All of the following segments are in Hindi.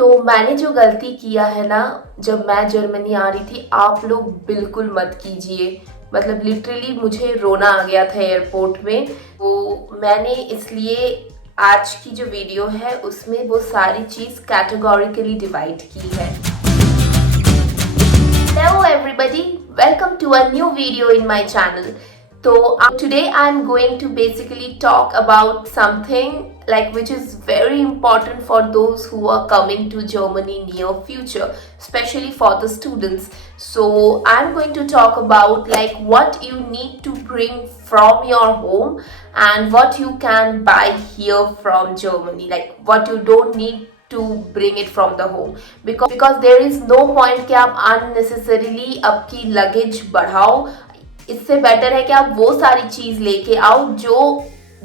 तो मैंने जो गलती किया है ना, जब मैं जर्मनी आ रही थी, आप लोग बिल्कुल मत कीजिए। मतलब लिटरली मुझे रोना आ गया था एयरपोर्ट में। वो मैंने इसलिए आज की जो वीडियो है उसमें वो सारी चीज़ कैटेगोरिकली डिवाइड की है। Hello everybody, welcome to a new video in my channel. So today I'm going to basically talk about something like which is very important for those who are coming to Germany near future, especially for the students. So I'm going to talk about like what you need to bring from your home and what you can buy here from Germany, like what you don't need to bring it from the home, because there is no point कि आप unnecessarily आपकी लगेज बढ़ाओ। इससे बेटर है कि आप वो सारी चीज़ लेके आओ जो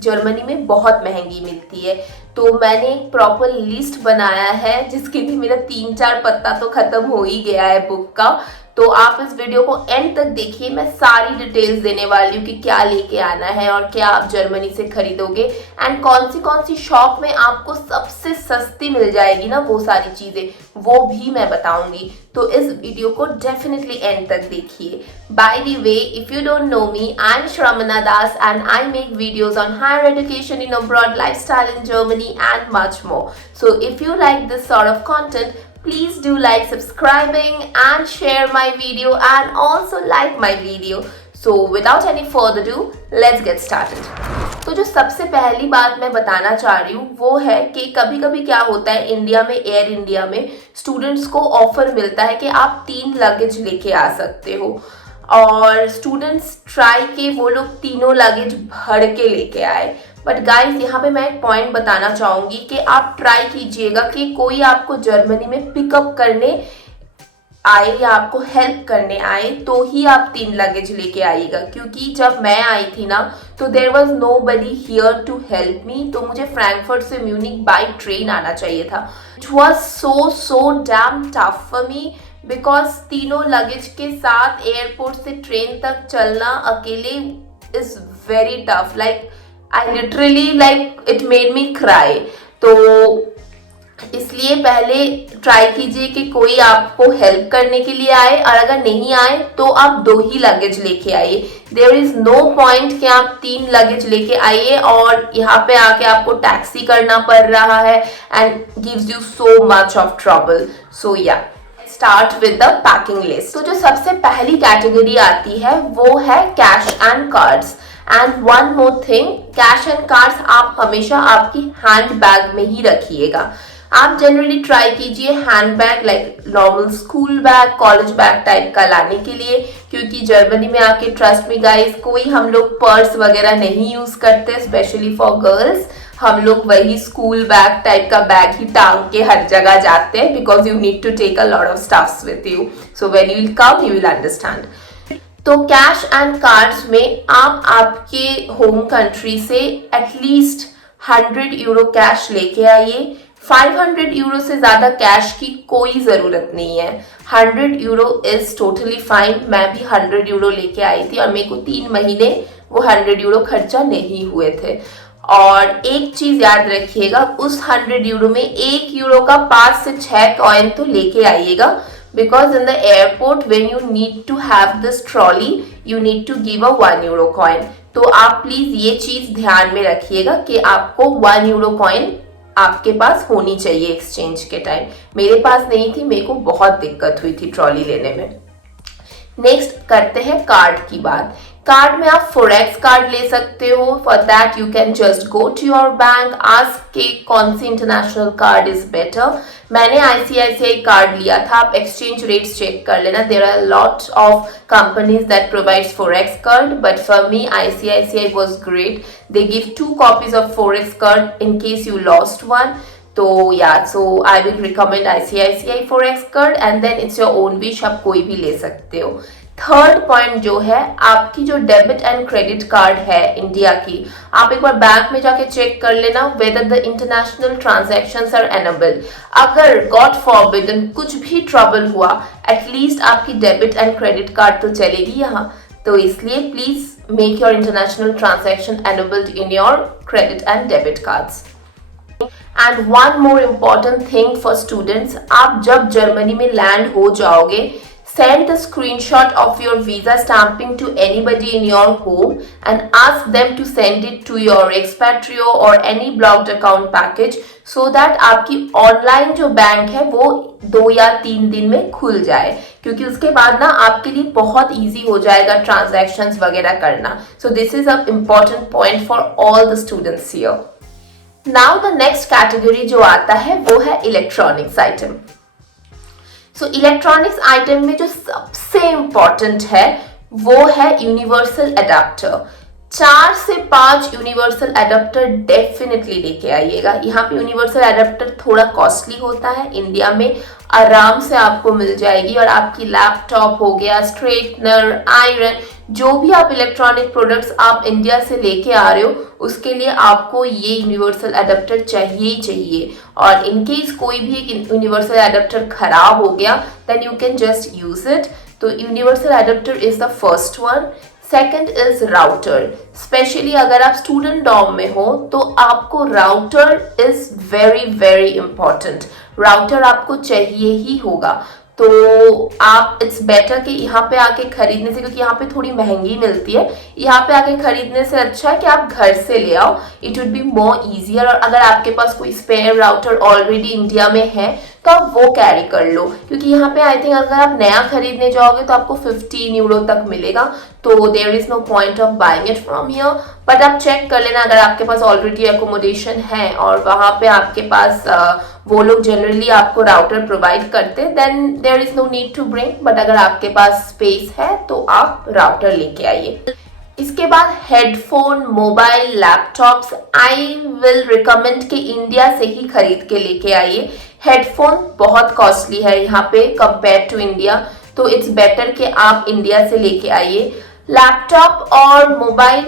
जर्मनी में बहुत महंगी मिलती है। तो मैंने एक प्रॉपर लिस्ट बनाया है जिसके लिए मेरा 3-4 पत्ता तो ख़त्म हो ही गया है बुक का। तो आप इस वीडियो को एंड तक देखिए, मैं सारी डिटेल्स देने वाली हूँ कि क्या लेके आना है और क्या आप जर्मनी से खरीदोगे एंड कौन सी शॉप में आपको सबसे सस्ती मिल जाएगी ना वो सारी चीज़ें, वो भी मैं बताऊंगी। तो इस वीडियो को डेफिनेटली एंड तक देखिए। By the way, if you don't know me, I am Shramana Das and I make videos on higher education in abroad, lifestyle in Germany and much more. So if you like this sort of content, please do like subscribing and share my video and also like my video. So without any further ado, let's get started. तो जो सबसे पहली बात मैं बताना चाह रही हूँ वो है कि कभी कभी क्या होता है इंडिया में, एयर इंडिया में स्टूडेंट्स को ऑफर मिलता है कि आप 3 लगेज लेके आ सकते हो, और स्टूडेंट्स ट्राई के वो लोग तीनों लगेज भर के लेके आए। बट गाइस, यहाँ पे मैं एक पॉइंट बताना चाहूँगी कि आप ट्राई कीजिएगा कि कोई आपको जर्मनी में पिकअप करने आए या आपको हेल्प करने आए तो ही आप 3 लगेज लेके आइएगा। क्योंकि जब मैं आई थी ना तो there was nobody here to help me, तो मुझे फ्रैंकफर्ट से म्यूनिक बाय ट्रेन आना चाहिए था। It was so damn tough for me, because तीनों लगेज के साथ एयरपोर्ट से ट्रेन तक चलना अकेले is very tough. Like I literally like it made me cry. तो इसलिए पहले ट्राई कीजिए कि कोई आपको हेल्प करने के लिए आए, और अगर नहीं आए तो आप 2 ही लगेज लेके आइए। देयर इज नो पॉइंट कि आप 3 लगेज लेके आइए और यहाँ पे आके आपको टैक्सी करना पड़ रहा है and gives you so much of trouble. So yeah start with the packing list. तो जो सबसे पहली कैटेगरी आती है वो है cash and cards. And one more thing, cash and cards आप हमेशा आपकी हैंड बैग में ही रखिएगा। आप जनरली ट्राई कीजिए handbag like normal school bag, college bag type का लाने के लिए, क्योंकि जर्मनी में आके ट्रस्ट मी गाइस, कोई हम लोग पर्स वगैरह नहीं यूज करते, स्पेशली फॉर गर्ल्स। हम लोग वही स्कूल बैग टाइप का बैग ही टांग के हर जगह जाते हैं, because you need to take a lot of stuffs with you. So when you will come you will understand. तो कैश एंड कार्ड्स में आप आपके होम कंट्री से एटलीस्ट 100 यूरो कैश लेके आइए। 500 यूरो से ज़्यादा कैश की कोई ज़रूरत नहीं है। 100 यूरो इज़ टोटली फाइन। मैं भी 100 यूरो लेके आई थी और मेरे को 3 महीने वो 100 यूरो खर्चा नहीं हुए थे। और एक चीज़ याद रखिएगा, उस 100 यूरो में 1 यूरो का 5 से 6 कॉइन तो लेके आइएगा, because in the airport when you need to have this trolley you need to give a 1 euro coin। तो आप प्लीज ये चीज ध्यान में रखिएगा कि आपको 1 euro coin आपके पास होनी चाहिए एक्सचेंज के टाइम। मेरे पास नहीं थी, मेरे को बहुत दिक्कत हुई थी ट्रॉली लेने में। नेक्स्ट करते हैं कार्ड की बात। कार्ड में आप फोरेक्स कार्ड ले सकते हो। For that you can just go to your bank, ask के कौन सी इंटरनेशनल कार्ड इज बेटर। मैंने ICICI कार्ड लिया था, आप एक्सचेंज रेट्स चेक कर लेना। There are lot of companies that provides forex card, but for me ICICI was great. They give 2 copies of forex card in case you lost one. तो yeah so I will recommend ICICI forex card and then it's your own wish, आप कोई भी ले सकते हो। थर्ड पॉइंट जो है, आपकी जो डेबिट एंड क्रेडिट कार्ड है इंडिया की, आप एक बार बैंक में जाके चेक कर लेना whether the international transactions are enabled. अगर गॉड फॉरबिडन कुछ भी ट्रबल हुआ, एटलीस्ट आपकी डेबिट एंड क्रेडिट कार्ड तो चलेगी यहाँ। तो इसलिए please make your international transaction enabled in your credit and debit cards. And one more important thing for students, आप जब जर्मनी में लैंड हो जाओगे, send the screenshot of your visa stamping to anybody in your home and ask them to send it to your Expatrio or any blocked account package so that आपकी ऑनलाइन जो बैंक है वो 2 या 3 दिन में खुल जाए, क्योंकि उसके बाद ना आपके लिए बहुत इजी हो जाएगा ट्रांजैक्शंस वगैरह करना. सो this is a important point for all the students here. Now the next category जो आता है वो है इलेक्ट्रॉनिक्स आइटम. सो इलेक्ट्रॉनिक्स आइटम में जो सबसे इम्पॉर्टेंट है वो है यूनिवर्सल अडेप्टर. 4 से 5 यूनिवर्सल अडेप्टर डेफिनेटली लेके आइएगा. यहाँ पे यूनिवर्सल अडेप्टर थोड़ा कॉस्टली होता है, इंडिया में आराम से आपको मिल जाएगी. और आपकी लैपटॉप हो गया, स्ट्रेटनर, आयरन, जो भी आप इलेक्ट्रॉनिक प्रोडक्ट्स आप इंडिया से लेके आ रहे हो उसके लिए आपको ये यूनिवर्सल अडेप्टर चाहिए ही चाहिए. और इनकेस कोई भी एक यूनिवर्सल अडेप्टर खराब हो गया then you can just use it. तो universal adapter is the first one. Second is router. Specially अगर आप स्टूडेंट डॉर्म में हो तो आपको router is very very important. Router आपको चाहिए ही होगा. तो आप इट्स बेटर कि यहाँ पे आके खरीदने से, क्योंकि यहाँ पे थोड़ी महंगी मिलती है, यहाँ पे आके खरीदने से अच्छा है कि आप घर से ले आओ. It would be more easier. और अगर आपके पास कोई स्पेयर राउटर ऑलरेडी इंडिया में है तो आप वो कैरी कर लो, क्योंकि यहाँ पे आई थिंक अगर आप नया खरीदने जाओगे तो आपको 15 यूरो तक मिलेगा. तो there is no point of buying it from here. But आप चेक कर लेना अगर आपके पास ऑलरेडी एकोमोडेशन है और वहाँ पे आपके पास वो लोग जनरली आपको राउटर प्रोवाइड करते, then there is no need to bring. But अगर आपके पास स्पेस है तो आप राउटर लेके आइए. इसके बाद headphone, mobile, laptops I will recommend कि इंडिया से ही खरीद के लेके आइए. हेडफोन बहुत कॉस्टली है यहाँ पे कंपेयर टू इंडिया, तो इट्स बेटर कि आप इंडिया से लेके आइए. लैपटॉप और मोबाइल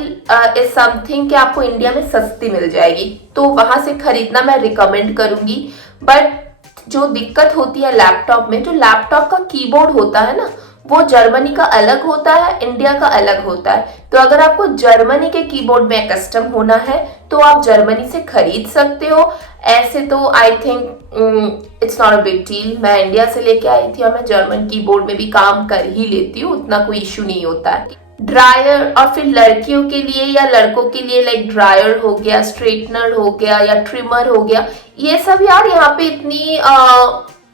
इज समथिंग कि आपको इंडिया में सस्ती मिल जाएगी, तो वहां से खरीदना मैं रिकमेंड करूंगी. बट जो दिक्कत होती है लैपटॉप में, जो लैपटॉप का कीबोर्ड होता है ना वो जर्मनी का अलग होता है, इंडिया का अलग होता है. तो अगर आपको जर्मनी के कीबोर्ड में कस्टम होना है तो आप जर्मनी से खरीद सकते हो. ऐसे तो I think it's not a big deal. मैं इंडिया से लेके आई थी और मैं जर्मन कीबोर्ड में भी काम कर ही लेती हूँ, उतना कोई इश्यू नहीं होता है. ड्रायर, और फिर लड़कियों के लिए या लड़कों के लिए लाइक ड्रायर हो गया, स्ट्रेटनर हो गया या ट्रिमर हो गया, ये सब यार यहाँ पे इतनी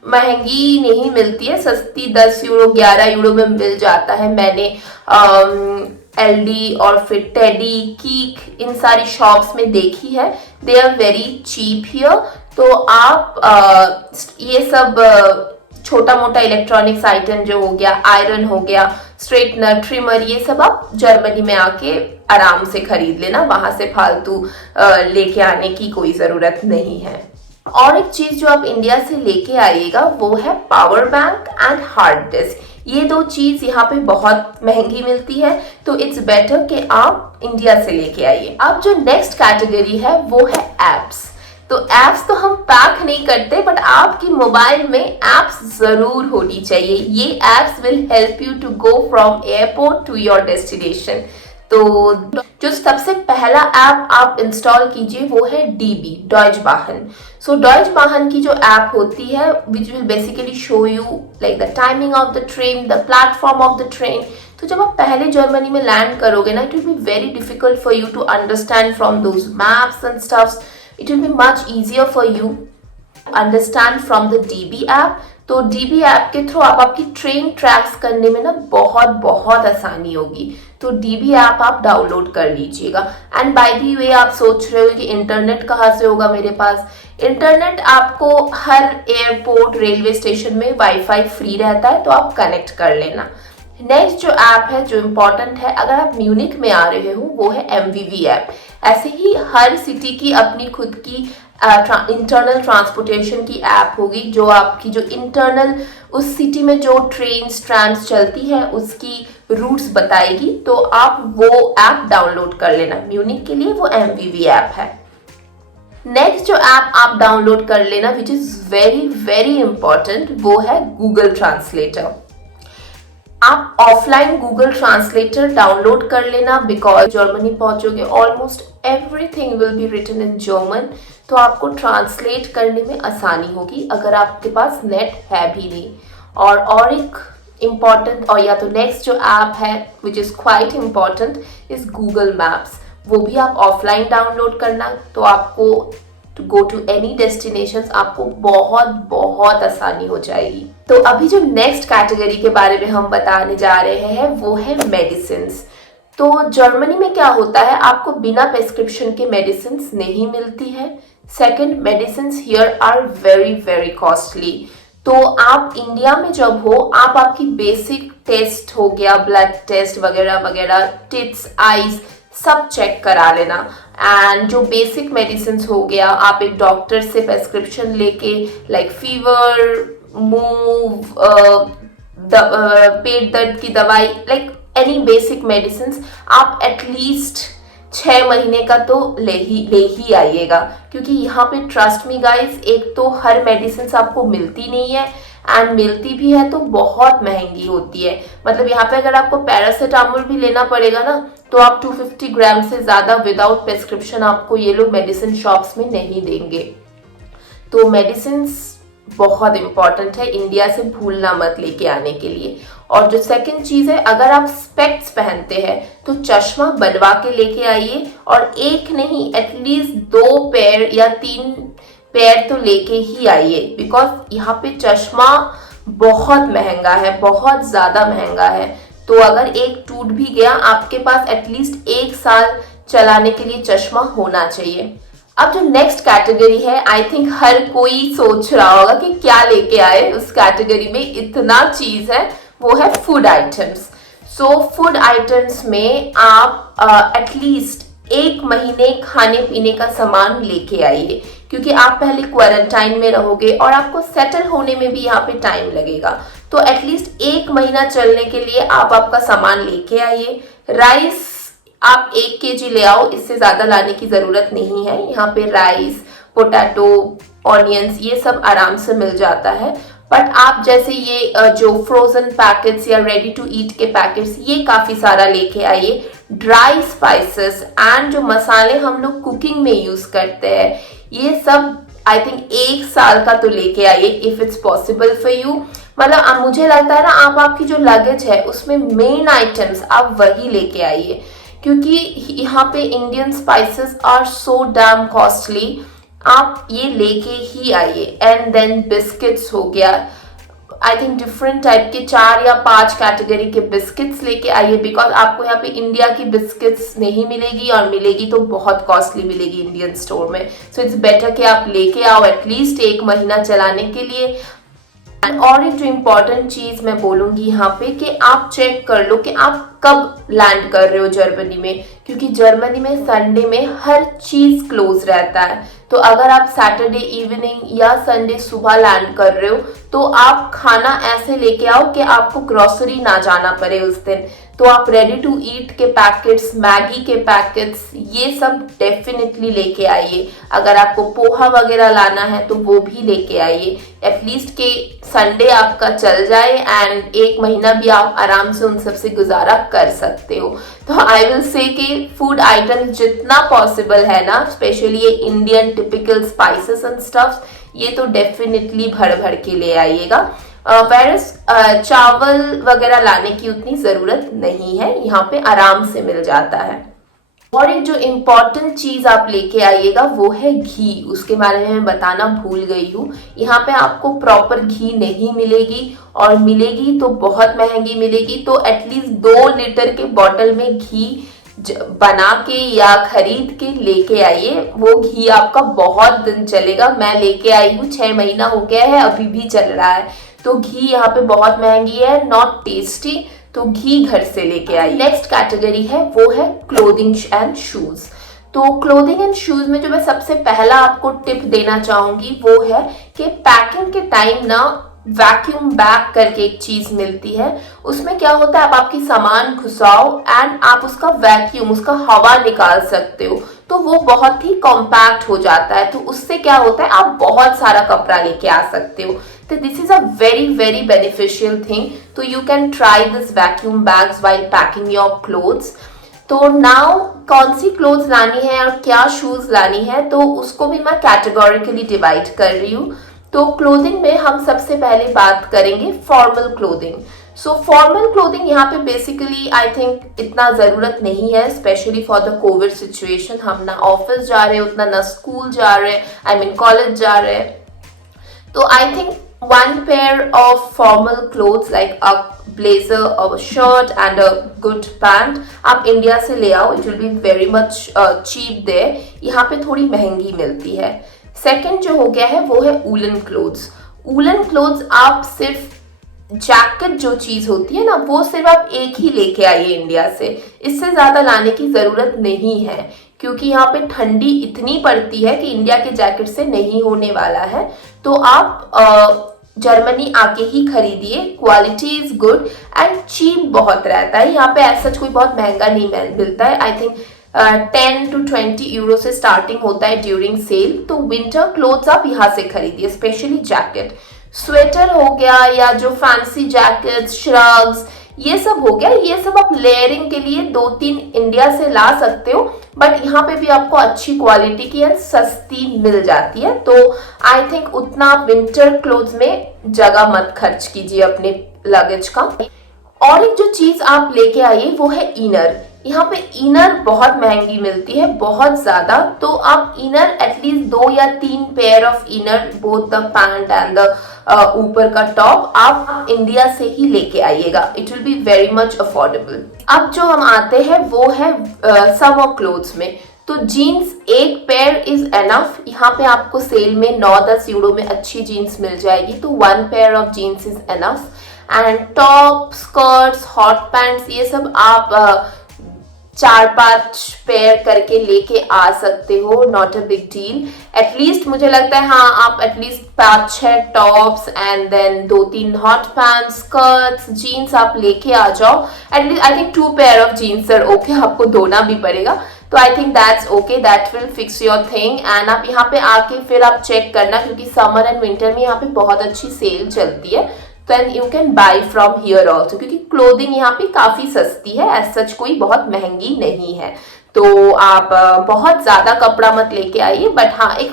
महंगी नहीं मिलती है, सस्ती 10 यूरो 11 यूरो में मिल जाता है. मैंने एलडी और फिर टेडी, कीक, इन सारी शॉप्स में देखी है. They are very cheap here. तो आप ये सब छोटा मोटा इलेक्ट्रॉनिक्स आइटम जो हो गया, आयरन हो गया, स्ट्रेटनर, ट्रिमर, ये सब आप जर्मनी में आके आराम से खरीद लेना. वहां से फालतू लेके आने की कोई जरूरत नहीं है. और एक चीज जो आप इंडिया से लेके आइएगा वो है power bank and hard disk. ये 2 चीज यहाँ पे बहुत महंगी मिलती है, तो इट्स बेटर कि आप इंडिया से लेके आइए. अब जो नेक्स्ट कैटेगरी है वो है एप्स. तो एप्स तो हम पैक नहीं करते, बट आपकी मोबाइल में एप्स जरूर होनी चाहिए. ये apps will help you to go from airport to your destination. तो जो सबसे पहला ऐप आप इंस्टॉल कीजिए वो है डीबी, डॉयच बाहन. सो डॉयच बाहन की जो ऐप होती है which will basically show you like the timing of the train, the platform of the train. तो जब आप पहले जर्मनी में लैंड करोगे ना, it will be very difficult for you to understand from those maps and stuffs. It will be much easier for you understand from the DB app. तो डीबी ऐप के थ्रू आप आपकी ट्रेन ट्रैक्स करने में ना बहुत बहुत आसानी होगी. तो डीबी ऐप आप डाउनलोड कर लीजिएगा. एंड बाय द वे आप सोच रहे हो कि इंटरनेट कहाँ से होगा मेरे पास. इंटरनेट आपको हर एयरपोर्ट, रेलवे स्टेशन में वाईफाई फ्री रहता है, तो आप कनेक्ट कर लेना. नेक्स्ट जो ऐप है जो इम्पोर्टेंट है अगर आप म्यूनिक में आ रहे हो वो है एमवीवी ऐप. ऐसे ही हर सिटी की अपनी खुद की इंटरनल ट्रांसपोर्टेशन की ऐप होगी जो आपकी जो इंटरनल उस सिटी में जो ट्रेन्स ट्राम्स चलती है उसकी रूट्स बताएगी. तो आप वो ऐप डाउनलोड कर लेना. म्यूनिक के लिए वो एमवीवी ऐप है. नेक्स्ट जो ऐप आप डाउनलोड कर लेना which is very very important वो है गूगल ट्रांसलेटर. आप ऑफलाइन गूगल ट्रांसलेटर डाउनलोड कर लेना बिकॉज जर्मनी पहुंचोगे almost everything will be written in German. तो आपको ट्रांसलेट करने में आसानी होगी अगर आपके पास नेट है भी नहीं। और एक इम्पॉर्टेंट, और या तो नेक्स्ट जो ऐप है which is quite important is Google Maps. वो भी आप ऑफलाइन डाउनलोड करना, तो आपको to go to any destinations आपको बहुत बहुत आसानी हो जाएगी। तो अभी जो नेक्स्ट कैटेगरी के बारे में हम बताने जा रहे हैं वो है मेडिसिन्स। तो जर्मनी में क्या होता है, आपको बिना प्रेस्क्रिप्शन के मेडिसिन्स नहीं मिलती है। Second, medicines here are very very costly. तो आप इंडिया में जब हो, आप आपकी बेसिक टेस्ट हो गया, ब्लड टेस्ट वगैरह वगैरह, टिट्स, आईज सब चेक करा लेना। एंड जो बेसिक मेडिसिन हो गया, आप एक डॉक्टर से प्रेस्क्रिप्शन लेके लाइक फीवर, मूव, पेट दर्द की दवाई, लाइक एनी बेसिक मेडिसिन आप एटलीस्ट 6 महीने का तो ले ही आइएगा। क्योंकि यहाँ पे ट्रस्ट मी गाइस, एक तो हर मेडिसिन आपको मिलती नहीं है, एंड मिलती भी है तो बहुत महंगी होती है। मतलब यहाँ पे अगर आपको पैरासीटामोल भी लेना पड़ेगा ना, तो आप 250 ग्राम से ज़्यादा विदाउट प्रेस्क्रिप्शन आपको ये लोग मेडिसिन शॉप्स में नहीं देंगे। तो मेडिसिन बहुत इंपॉर्टेंट है, इंडिया से भूलना मत लेके आने के लिए। और जो सेकंड चीज़ है, अगर आप स्पेक्ट्स पहनते हैं तो चश्मा बनवा के लेके आइए, और एक नहीं एटलीस्ट 2 पेयर या 3 पेयर तो लेके ही आइए। बिकॉज यहाँ पे चश्मा बहुत महंगा है, बहुत ज़्यादा महंगा है। तो अगर एक टूट भी गया, आपके पास एटलीस्ट 1 साल चलाने के लिए चश्मा होना चाहिए। अब जो नेक्स्ट कैटेगरी है, आई थिंक हर कोई सोच रहा होगा कि क्या लेके आए उस कैटेगरी में, इतना चीज़ है, वो है food items. So food items में आप एटलीस्ट 1 महीने खाने पीने का सामान लेके आइए, क्योंकि आप पहले क्वारंटाइन में रहोगे और आपको सेटल होने में भी यहाँ पे टाइम लगेगा। तो एटलीस्ट 1 महीना चलने के लिए आप आपका सामान लेके आइए। राइस आप 1 kg ले आओ, इससे ज़्यादा लाने की ज़रूरत नहीं है। यहाँ पे राइस, पोटैटो, ऑनियंस ये सब आराम से मिल जाता है। बट आप जैसे ये जो फ्रोजन पैकेट्स या रेडी टू ईट के पैकेट्स, ये काफ़ी सारा लेके आइए। ड्राई स्पाइसेस एंड जो मसाले हम लोग कुकिंग में यूज़ करते हैं, ये सब आई थिंक 1 साल का तो लेके आइए if it's possible for you. मतलब मुझे लगता है ना, आप आपकी जो लगेज है उसमें मेन आइटम्स आप वही लेके आइए, क्योंकि यहाँ पे Indian spices are so damn costly. आप ये लेके ही आइए। एंड देन बिस्किट्स हो गया, आई थिंक डिफरेंट टाइप के 4 या 5 कैटेगरी के बिस्किट्स लेके आइए। बिकॉज आपको यहाँ पे इंडिया की बिस्किट्स नहीं मिलेगी, और मिलेगी तो बहुत कॉस्टली मिलेगी इंडियन स्टोर में। सो इट्स बेटर कि आप लेके आओ एटलीस्ट 1 महीना चलाने के लिए। और एक जो इम्पॉर्टेंट चीज़ मैं बोलूँगी यहाँ पे, कि आप चेक कर लो कि आप कब लैंड कर रहे हो जर्मनी में, क्योंकि जर्मनी में संडे में हर चीज़ क्लोज रहता है। तो अगर आप सैटरडे इवनिंग या संडे सुबह लैंड कर रहे हो, तो आप खाना ऐसे लेके आओ कि आपको ग्रोसरी ना जाना पड़े उस दिन। तो आप रेडी टू ईट के पैकेट्स, मैगी के पैकेट्स, ये सब डेफिनेटली लेके आइए। अगर आपको पोहा वगैरह लाना है तो वो भी लेके आइए, एटलीस्ट के संडे आपका चल जाए एंड 1 महीना भी आप आराम से उन सब से गुजारा कर सकते हो। तो आई विल से कि फूड आइटम जितना पॉसिबल है ना, स्पेशली ये Indian typical spices and stuffs, ये तो डेफिनेटली भर भर के ले आइएगा। चावल वगैरह लाने की उतनी ज़रूरत नहीं है, यहाँ पे आराम से मिल जाता है। और एक जो इम्पॉर्टेंट चीज़ आप लेके आइएगा वो है घी। उसके बारे में मैं बताना भूल गई हूँ। यहाँ पे आपको प्रॉपर घी नहीं मिलेगी, और मिलेगी तो बहुत महंगी मिलेगी। तो एटलीस्ट 2 लीटर के बॉटल में घी बना के या खरीद के लेके आइए। वो घी आपका बहुत दिन चलेगा। मैं लेके आई हूँ, 6 महीना हो गया है, अभी भी चल रहा है। तो घी यहाँ पे बहुत महंगी है, नॉट टेस्टी। तो घी घर से लेके आई। नेक्स्ट कैटेगरी है वो है क्लोथिंग एंड शूज। तो क्लोथिंग एंड शूज में जो मैं सबसे पहला आपको टिप देना चाहूंगी वो है कि पैकिंग के टाइम ना वैक्यूम बैग करके एक चीज मिलती है। उसमें क्या होता है, आप आपकी सामान घुसाओ एंड आप उसका वैक्यूम, उसका हवा निकाल सकते हो। तो वो बहुत ही कॉम्पैक्ट हो जाता है। तो उससे क्या होता है, आप बहुत सारा कपड़ा लेके आ सकते हो। तो this is a very very beneficial thing. तो you can try this vacuum bags while packing your clothes. तो नाउ कौन सी क्लोथ्स लानी है और क्या शूज लानी है, तो उसको भी मैं कैटेगोरिकली डिवाइड कर रही हूँ। तो क्लोथिंग में हम सबसे पहले बात करेंगे फॉर्मल क्लोथिंग। सो फॉर्मल क्लोथिंग यहाँ पे बेसिकली आई थिंक इतना ज़रूरत नहीं है, specially for the Covid situation. हम ना ऑफिस जा रहे हैं उतना, ना स्कूल जा रहे हैं, आई मीन कॉलेज जा रहे हैं। तो I think one pair of formal clothes like a blazer or a shirt and a good pant आप इंडिया से ले आओ, it will be very much cheap there। यहाँ पे थोड़ी महंगी मिलती है। सेकंड जो हो गया है वो है वूलन क्लोथ्स। वूलन क्लोथ्स आप सिर्फ जैकेट जो चीज होती है ना, वो सिर्फ आप एक ही लेके आइए इंडिया से, इससे ज्यादा लाने की जरूरत नहीं है, क्योंकि यहाँ पे ठंडी इतनी पड़ती है कि इंडिया के जैकेट से नहीं होने वाला है। तो आप जर्मनी आके ही खरीदिए, quality is good and cheap बहुत रहता है। यहाँ पे ऐसा कोई बहुत महंगा नहीं मिलता है। आई थिंक 10 to 20 यूरो से स्टार्टिंग होता है ड्यूरिंग सेल। तो विंटर क्लोथ्स आप यहाँ से खरीदिए, स्पेशली जैकेट। स्वेटर हो गया या जो फैंसी जैकेट्स, श्रग्स, ये सब हो गया, ये सब आप लेयरिंग के लिए 2-3 इंडिया से ला सकते हो, बट यहाँ पे भी आपको अच्छी क्वालिटी की एंड सस्ती मिल जाती है। तो आई थिंक उतना आप विंटर क्लोथ्स में जगह मत खर्च कीजिए अपने लगेज का। और एक जो चीज आप लेके आइए वो है इनर। यहाँ पे इनर बहुत महंगी मिलती है, बहुत ज्यादा। तो आप इनर एटलीस्ट 2 या 3 pair of inner, both the pant and the ऊपर का टॉप, आप इंडिया से ही लेके आइएगा। It will be very much affordable. अब जो हम आते हैं वो है समर क्लोथ्स में। तो जीन्स एक पेयर इज एनफ। यहाँ पे आपको सेल में 9-10 यूरो में अच्छी जीन्स मिल जाएगी, तो 1 pair of jeans is enough. And top, skirts, hot pants, ये सब आप 4-5 पेयर करके लेके आ सकते हो, not a big deal. At least मुझे लगता है हाँ, आप at least 5-6 tops and then 2-3 hot pants, skirts, jeans आप लेके आ जाओ। At least I think 2 pair of jeans are okay, आपको धोना भी पड़ेगा, तो I think that's okay, that will fix your thing. And आप यहाँ पे आके फिर आप चेक करना, क्योंकि समर एंड विंटर में यहाँ पे बहुत अच्छी सेल चलती है, then you can buy from here also, क्योंकि क्लोथिंग यहाँ पे काफी सस्ती है, एज सच कोई बहुत महंगी नहीं है। तो आप बहुत ज्यादा कपड़ा मत लेके आइए, बट हाँ एक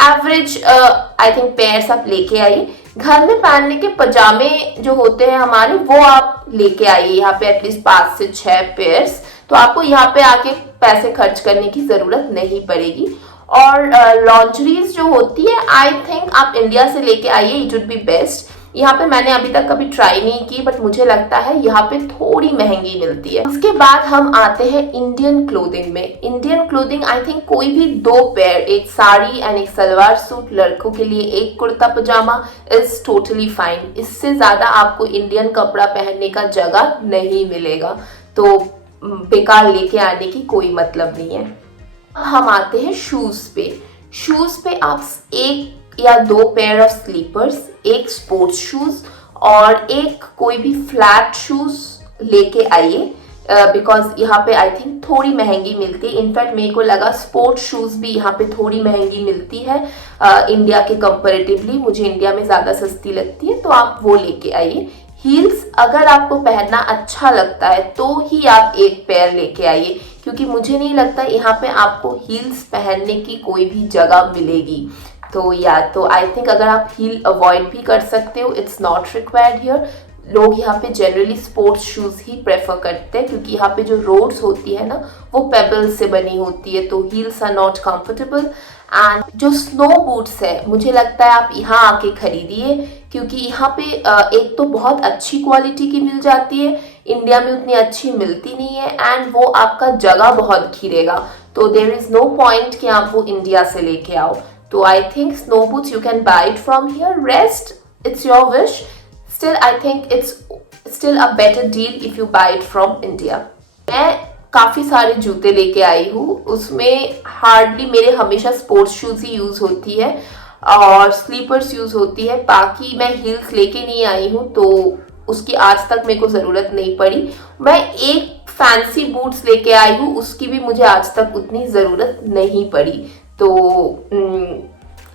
एवरेज आई थिंक पेयर्स आप लेके आइए। घर में पहनने के पजामे जो होते हैं हमारे, वो आप लेके आइए यहाँ पे एटलीस्ट 5 से 6 पेयर्स। तो आपको यहाँ पे आके पैसे खर्च करने की जरूरत नहीं पड़ेगी। और लॉन्जरीज जो होती है, आई थिंक आप इंडिया से लेके आइए, इट वुड बी बेस्ट। यहाँ पे मैंने अभी तक कभी ट्राई नहीं की, बट मुझे लगता है यहाँ पे थोड़ी महंगी मिलती है। उसके बाद हम आते हैं इंडियन क्लोथिंग में। इंडियन क्लोथिंग आई थिंक कोई भी 2 पेयर, एक साड़ी एंड एक सलवार सूट, लड़कों के लिए एक कुर्ता पजामा इज टोटली फाइन। इससे ज्यादा आपको इंडियन कपड़ा पहनने का जगह नहीं मिलेगा, तो बेकार लेके आने की कोई मतलब नहीं है। हम आते हैं शूज पे। शूज पे आप 1 या 2 पेयर ऑफ स्लीपर्स, एक स्पोर्ट्स शूज और एक कोई भी फ्लैट शूज लेके आइए, बिकॉज यहाँ पे आई थिंक थोड़ी महंगी मिलती है। इनफैक्ट मेरे को लगा स्पोर्ट्स शूज भी यहाँ पे थोड़ी महंगी मिलती है इंडिया के कंपैरेटिवली, मुझे इंडिया में ज़्यादा सस्ती लगती है, तो आप वो लेके आइए। हील्स अगर आपको पहनना अच्छा लगता है तो ही आप एक पेयर लेके आइए, क्योंकि मुझे नहीं लगता यहाँ पे आपको हील्स पहनने की कोई भी जगह मिलेगी। तो या तो आई थिंक अगर आप हील अवॉइड भी कर सकते हो, इट्स नॉट रिक्वायर्ड हियर। लोग यहाँ पे जनरली स्पोर्ट्स शूज ही प्रेफर करते हैं, क्योंकि यहाँ पे जो रोड्स होती है ना, वो पेबल्स से बनी होती है, तो heels are not comfortable. And जो स्नो बूट्स है, मुझे लगता है आप यहाँ आके खरीदिए, क्योंकि यहाँ पे एक तो बहुत अच्छी क्वालिटी की मिल जाती है, इंडिया में उतनी अच्छी मिलती नहीं है, एंड वो आपका जगह बहुत घिरेगा, तो देयर इज नो पॉइंट कि आप वो इंडिया से लेके आओ। तो I think snow boots you can buy it from here. Rest, it's your wish. Still, I think it's still a better deal if you buy it from India. मैं काफ़ी सारे जूते लेके आई हूँ, उसमें हार्डली मेरे हमेशा स्पोर्ट्स शूज़ ही यूज़ होती है और स्लीपर्स यूज़ होती है। बाकी मैं हील्स लेके नहीं आई हूँ, तो उसकी आज तक मेरे को ज़रूरत नहीं पड़ी। मैं एक फैंसी बूट्स लेके आई हूँ, उसकी भी मुझे आज तक उतनी ज़रूरत नहीं पड़ी। तो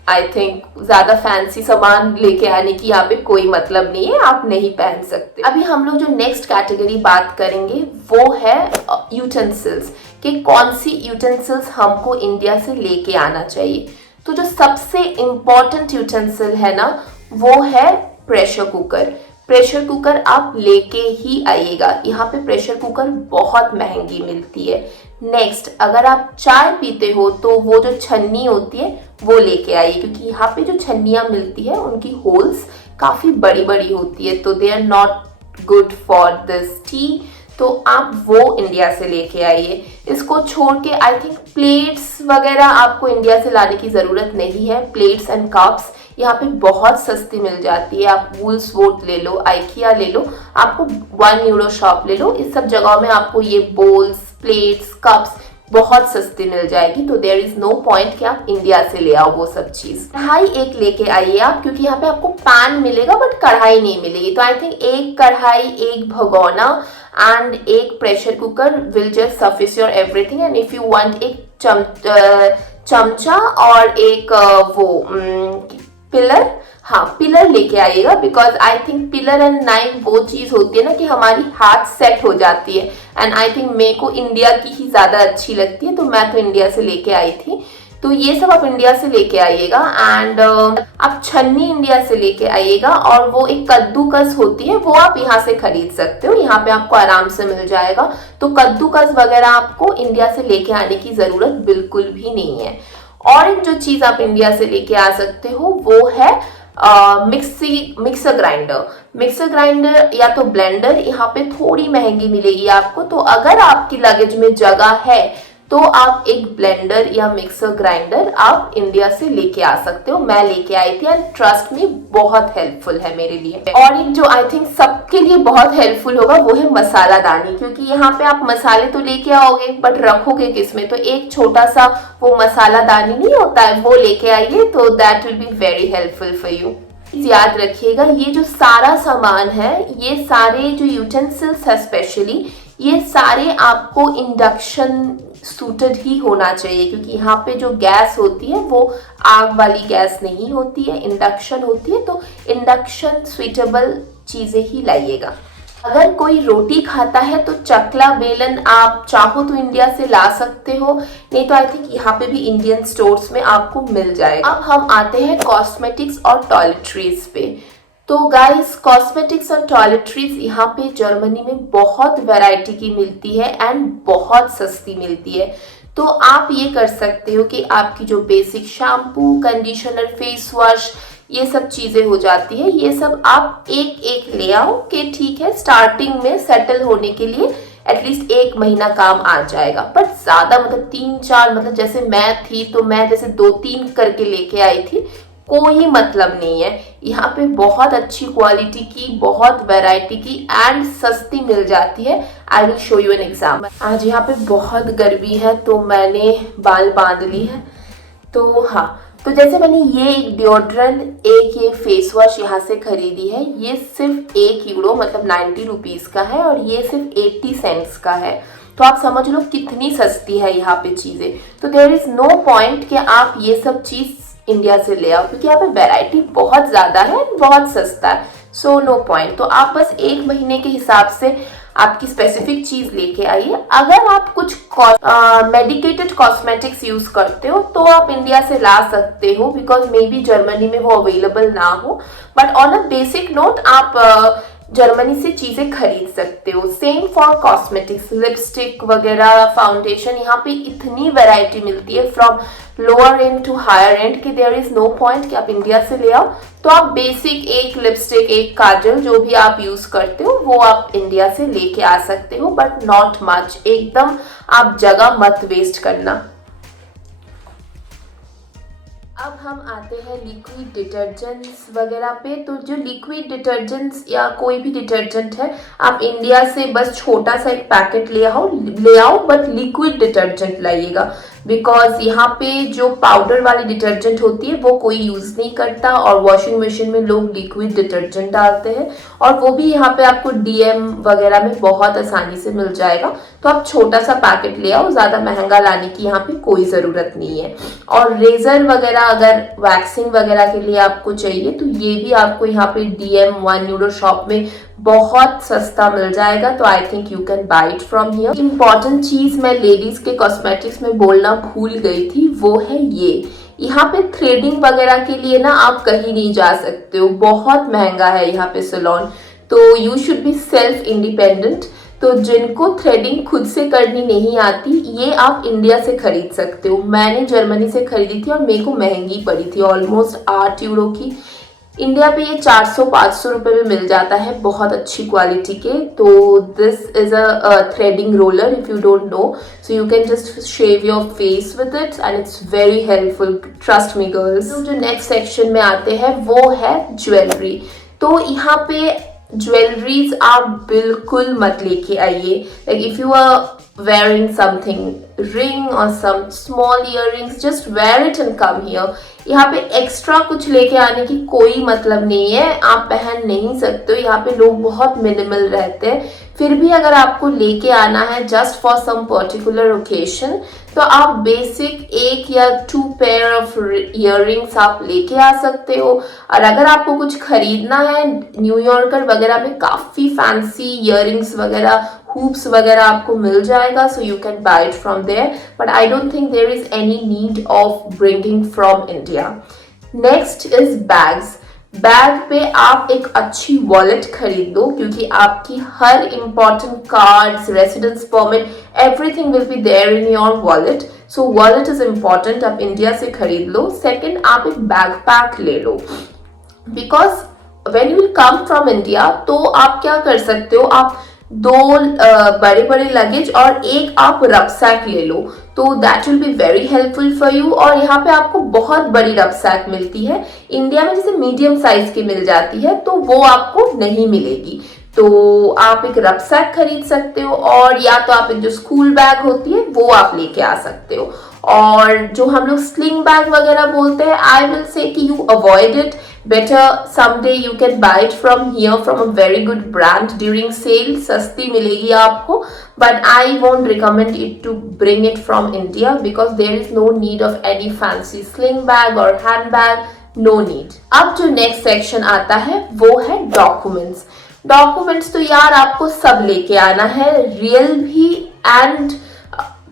आई थिंक ज्यादा फैंसी सामान लेके आने की यहाँ पे कोई मतलब नहीं है, आप नहीं पहन सकते। अभी हम लोग जो नेक्स्ट कैटेगरी बात करेंगे वो है यूटेंसिल्स, कि कौन सी यूटेंसिल्स हमको इंडिया से लेके आना चाहिए। तो जो सबसे इम्पोर्टेंट यूटेंसिल है ना वो है प्रेशर कुकर। प्रेशर कुकर आप लेके ही आइएगा, यहाँ पे प्रेशर कुकर बहुत महंगी मिलती है। नेक्स्ट, अगर आप चाय पीते हो तो वो जो छन्नी होती है वो लेके आइए, क्योंकि यहाँ पे जो छन्नियाँ मिलती है उनकी होल्स काफ़ी बड़ी बड़ी होती है, तो they are not good for this T, तो आप वो इंडिया से लेके आइए। इसको छोड़ के आई थिंक प्लेट्स वगैरह आपको इंडिया से लाने की ज़रूरत नहीं है। प्लेट्स एंड कप्स यहाँ पे बहुत सस्ती मिल जाती है, आप वूल्स वोट ले लो, आइकिया ले लो, आपको 1 यूरो शॉप ले लो, इस सब जगहों में आपको ये बोल्स, प्लेट्स, कप्स बहुत सस्ती मिल जाएगी। तो देयर इज नो पॉइंट कि आप इंडिया से ले आओ वो सब चीज। कढ़ाई एक लेके आइए आप, क्योंकि यहाँ पे आपको पैन मिलेगा बट कढ़ाई नहीं मिलेगी। तो आई थिंक एक कढ़ाई, एक भगोना एंड एक pressure cooker will just suffice your everything. And if you want एक चमचा और एक पिलर, हाँ पिलर लेके आइएगा, because I think pillar and knife वो चीज होती है ना कि हमारी हाथ सेट हो जाती है, एंड आई थिंक मेरे को इंडिया की ही ज्यादा अच्छी लगती है, तो मैं तो इंडिया से लेके आई थी। तो ये सब आप इंडिया से लेके आइएगा। एंड आप छन्नी इंडिया से लेके आइएगा, और वो एक कद्दूकस होती है वो आप यहाँ से खरीद सकते हो, यहाँ पे आपको आराम से मिल जाएगा। तो कद्दूकस वगैरह आपको इंडिया से लेके आने की जरूरत बिल्कुल भी नहीं है। और एक जो चीज आप इंडिया से लेके आ सकते हो वो है मिक्सर ग्राइंडर। मिक्सर ग्राइंडर या तो ब्लेंडर यहाँ पे थोड़ी महंगी मिलेगी आपको, तो अगर आपकी लगेज में जगह है तो आप एक ब्लेंडर या मिक्सर ग्राइंडर आप इंडिया से लेके आ सकते हो। मैं लेके आई थी एंड ट्रस्ट मी बहुत हेल्पफुल है मेरे लिए। और एक जो आई थिंक सबके लिए बहुत हेल्पफुल होगा वो है मसाला दानी, क्योंकि यहाँ पे आप मसाले तो लेके आओगे बट रखोगे किसमें, तो एक छोटा सा वो मसाला दानी नहीं होता है वो लेके आइए, तो that will be very helpful for you. याद रखिएगा ये जो सारा सामान है, ये सारे जो यूटेंसिल्स है स्पेशली, ये सारे आपको इंडक्शन सूटेड ही होना चाहिए, क्योंकि यहाँ पे जो गैस होती है वो आग वाली गैस नहीं होती है, इंडक्शन होती है। तो इंडक्शन सुइटेबल चीजें ही लाइएगा। अगर कोई रोटी खाता है तो चकला बेलन आप चाहो तो इंडिया से ला सकते हो, नहीं तो आई थिंक यहाँ पे भी इंडियन स्टोर्स में आपको मिल जाएगा। अब हम आते हैं कॉस्मेटिक्स और टॉयलेटरीज पे। तो गाइस कॉस्मेटिक्स और टॉयलेटरीज यहाँ पे जर्मनी में बहुत वैरायटी की मिलती है एंड बहुत सस्ती मिलती है। तो आप ये कर सकते हो कि आपकी जो basic shampoo, conditioner, face wash, ये सब चीजें हो जाती है, ये सब आप एक एक ले आओ कि ठीक है स्टार्टिंग में सेटल होने के लिए एटलीस्ट 1 महीना काम आ जाएगा। बट ज्यादा मतलब 3-4, मतलब जैसे मैं थी तो मैं जैसे 2-3 करके लेके आई थी, कोई मतलब नहीं है। यहाँ पे बहुत अच्छी क्वालिटी की, बहुत वैरायटी की एंड सस्ती मिल जाती है। I will show you an example. आज यहाँ पे बहुत गर्मी है तो मैंने बाल बांध ली है। तो हाँ, तो जैसे मैंने ये एक डिओड्रेंट, एक ये फेस वॉश यहाँ से खरीदी है, ये सिर्फ 1 यूरो मतलब 90 रुपीज का है, और ये सिर्फ 80 सेंट्स का है। तो आप समझ लो कितनी सस्ती है यहाँ पे चीजें। तो देयर इज नो पॉइंट कि आप ये सब चीज इंडिया से ले आओ, क्योंकि यहाँ पे वैरायटी बहुत ज्यादा है, बहुत सस्ता है, सो नो पॉइंट। तो आप बस 1 महीने के हिसाब से आपकी स्पेसिफिक चीज लेके आइए। अगर आप कुछ मेडिकेटेड कॉस्मेटिक्स यूज करते हो तो आप इंडिया से ला सकते हो, बिकॉज मे बी जर्मनी में वो अवेलेबल ना हो, but on a basic note आप जर्मनी से चीजें खरीद सकते हो। सेम फॉर कॉस्मेटिक्स, लिपस्टिक वगैरह, फाउंडेशन, यहाँ पे इतनी वैरायटी मिलती है from lower end to higher end कि देयर इज नो पॉइंट कि आप इंडिया से ले आओ। तो आप बेसिक एक लिपस्टिक, एक काजल, जो भी आप यूज करते हो वो आप इंडिया से लेके आ सकते हो, बट नॉट मच। एकदम आप जगह मत वेस्ट करना। अब हम आते हैं लिक्विड डिटर्जेंट्स वगैरह पे। तो जो लिक्विड डिटर्जेंट्स या कोई भी डिटर्जेंट है, आप इंडिया से बस छोटा सा एक पैकेट ले आओ, बट लिक्विड डिटर्जेंट लाइएगा। बिकॉज यहाँ पे जो पाउडर वाली डिटर्जेंट होती है वो कोई यूज नहीं करता और वॉशिंग मशीन में लोग लिक्विड डिटर्जेंट डालते हैं, और वो भी यहाँ पे आपको डीएम वगैरह में बहुत आसानी से मिल जाएगा। तो आप छोटा सा पैकेट ले आओ, ज्यादा महंगा लाने की यहाँ पे कोई जरूरत नहीं है। और रेजर वगैरह अगर वैक्सिंग वगैरह के लिए आपको चाहिए तो ये भी आपको यहाँ पे डीएम 1 यूरो शॉप में बहुत सस्ता मिल जाएगा। तो I think you can buy it from here. Important चीज मैं लेडीज के कॉस्मेटिक्स में बोलना भूल गई थी, वो है ये यहाँ पे थ्रेडिंग वगैरह के लिए ना आप कहीं नहीं जा सकते हो, बहुत महंगा है यहाँ पे सैलून। तो you should be self independent. तो जिनको थ्रेडिंग खुद से करनी नहीं आती, ये आप इंडिया से खरीद सकते हो। मैंने जर्मनी से खरीदी थी और मेरे को महंगी पड़ी थी, ऑलमोस्ट 8 यूरो की। इंडिया पे ये 400-500 रुपए में मिल जाता है, बहुत अच्छी क्वालिटी के। तो this is a threading roller, if you don't know, so you can just shave your face with it and it's very helpful, trust me girls. तो जो नेक्स्ट सेक्शन में आते हैं वो है ज्वेलरी। तो यहाँ पे ज्वेलरीज आप बिल्कुल मत लेके आइए। Like if you are wearing something ring or some small earrings, just wear it and come here. यहाँ पे एक्स्ट्रा कुछ लेके आने की कोई मतलब नहीं है, आप पहन नहीं सकते हो। यहाँ पे लोग बहुत मिनिमल रहते हैं। फिर भी अगर आपको लेके आना है just for some particular occasion, तो आप बेसिक 1 या 2 पेयर ऑफ इयररिंग्स आप लेके आ सकते हो। और अगर आपको कुछ खरीदना है, न्यूयॉर्कर वगैरह में काफी फैंसी इयररिंग्स वगैरह, hoops वगैरह आपको मिल जाएगा, so you can buy it from there, but I don't think there is any need of bringing from India. Next is bags. Bag पे आप एक अच्छी वॉलेट खरीद लो, क्योंकि आपकी हर important cards, residence permit, everything will be there in your wallet. So wallet is important, आप इंडिया से खरीद लो। सेकेंड, आप एक बैग पैक ले लो, because when you will come from India तो आप क्या कर सकते हो, आप 2 बड़े बड़े लगेज और एक आप रक्सैक ले लो, तो that will be very helpful for you. और यहाँ पे आपको बहुत बड़ी रक्सैक मिलती है, इंडिया में जैसे मीडियम साइज की मिल जाती है, तो वो आपको नहीं मिलेगी। तो आप एक रक्सैक खरीद सकते हो, और या तो आप एक जो स्कूल बैग होती है वो आप लेके आ सकते हो। और जो हम लोग स्लिंग बैग वगैरह बोलते हैं, आई विल से कि you avoid it. Better someday you can buy it from here from a very good brand during sale, सस्ती मिलेगी आपको, but I won't recommend it to bring it from India because there is no need of any fancy sling bag or handbag, no need. अब जो next section आता है वो है डॉक्यूमेंट्स। डॉक्यूमेंट्स तो यार आपको सब लेके आना है, रियल भी and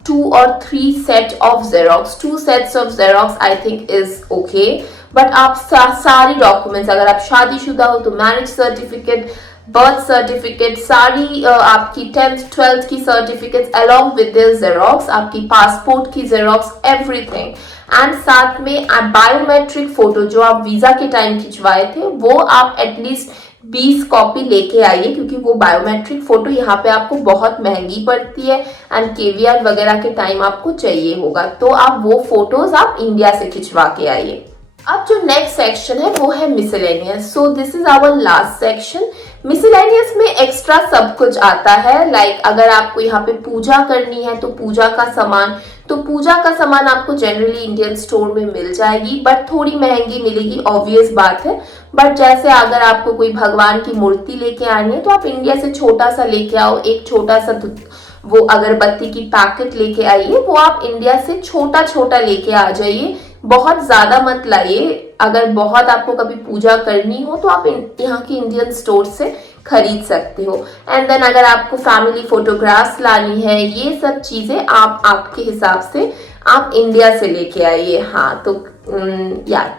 2 or 3 set of Xerox. 2 sets of Xerox I think is okay. But आप सारी डॉक्यूमेंट्स, अगर आप शादीशुदा हो तो मैरिज सर्टिफिकेट, बर्थ सर्टिफिकेट, सारी आपकी 10th 12th की certificates along with this xerox, आपकी पासपोर्ट की जेरोक्स, एवरीथिंग। एंड साथ में बायोमेट्रिक फोटो जो आप वीजा के टाइम खिंचवाए थे, वो आप एटलीस्ट 20 कॉपी लेके आइए, क्योंकि वो बायोमेट्रिक फोटो यहाँ पे आपको बहुत महंगी पड़ती है एंड केवीआर वगैरह के टाइम आपको चाहिए होगा, तो आप वो फोटोज आप इंडिया से खिंचवा के आइए। अब जो नेक्स्ट सेक्शन है वो है miscellaneous. So this is our last section. Miscellaneous में एक्स्ट्रा सब कुछ आता है, लाइक अगर आपको यहाँ पे पूजा करनी है तो पूजा का सामान, तो पूजा का सामान आपको जनरली इंडियन स्टोर में मिल जाएगी, बट थोड़ी महंगी मिलेगी, ऑब्वियस बात है। बट जैसे अगर आपको कोई भगवान की मूर्ति लेके आनी है तो आप इंडिया से छोटा सा लेके आओ, एक छोटा सा वो अगरबत्ती की पैकेट लेके आइए, वो आप इंडिया से छोटा छोटा लेके आ जाइए, बहुत ज्यादा मत लाइए। अगर बहुत आपको कभी पूजा करनी हो तो आप यहाँ की इंडियन स्टोर से खरीद सकते हो। एंड देन अगर आपको फैमिली फोटोग्राफ्स लानी है, ये सब चीजें आप आपके हिसाब से आप इंडिया से लेके आइए। हाँ, तो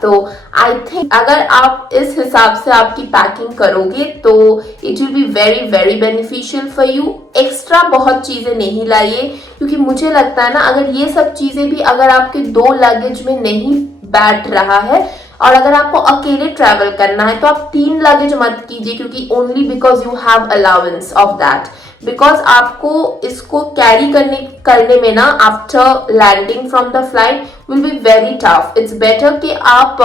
तो आई थिंक अगर आप इस हिसाब से आपकी पैकिंग करोगे तो it will be very very beneficial for you. Extra बहुत चीजें नहीं लाइए, क्योंकि मुझे लगता है ना, अगर ये सब चीजें भी अगर आपके 2 लगेज में नहीं बैठ रहा है और अगर आपको अकेले ट्रैवल करना है तो आप 3 लगेज मत कीजिए, क्योंकि only because you have allowance of that, because आपको इसको कैरी करने में ना after landing from the flight will be very tough. It's better कि आप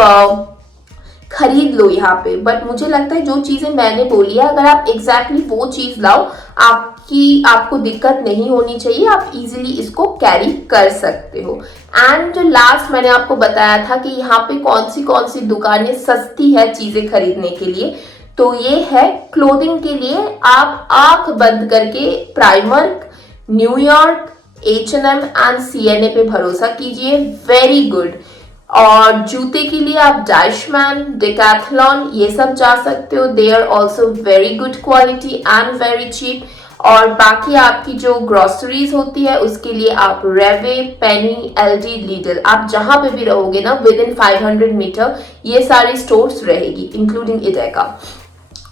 खरीद लो यहाँ पे। बट मुझे लगता है जो चीजें मैंने बोली है, अगर आप एग्जैक्टली वो चीज लाओ, आपको दिक्कत नहीं होनी चाहिए, आप इजीली इसको कैरी कर सकते हो। एंड जो लास्ट मैंने आपको बताया था कि यहाँ पे कौन सी दुकानें सस्ती है चीजें खरीदने के लिए, तो ये है क्लोथिंग के लिए। आप आंख बंद करके प्राइमर्क, न्यूयॉर्क, H&M एंड CNA पे भरोसा कीजिए, वेरी गुड। और जूते के लिए आप डैशमैन, डिकैथलॉन ये सब जा सकते हो, they are also very good quality and very cheap. और बाकी आपकी जो ग्रोसरीज होती है उसके लिए आप रेवे, पेनी, LD, लीडल, आप जहां पे भी रहोगे ना विद इन 500 मीटर ये सारी स्टोर्स रहेगी इंक्लूडिंग इडेका।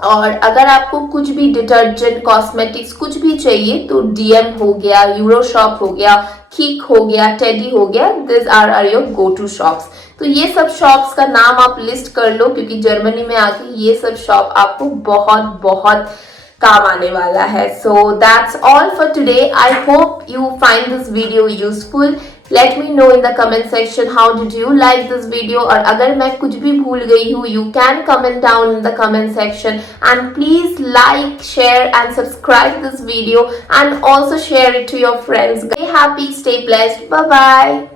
और अगर आपको कुछ भी डिटर्जेंट, कॉस्मेटिक्स कुछ भी चाहिए तो DM हो गया, यूरोशॉप हो गया, कीक हो गया, टेडी हो गया, this are your go to shops. तो ये सब शॉप्स का नाम आप लिस्ट कर लो, क्योंकि जर्मनी में आके ये सब शॉप आपको बहुत बहुत काम आने वाला है। So that's all for today. I hope you find this video useful. Let me know in the comment section how did you like this video, और अगर मैं कुछ भी भूल गई हूँ you can comment down in the comment section, and please like, share and subscribe this video and also share it to your friends. Stay happy, stay blessed, bye bye.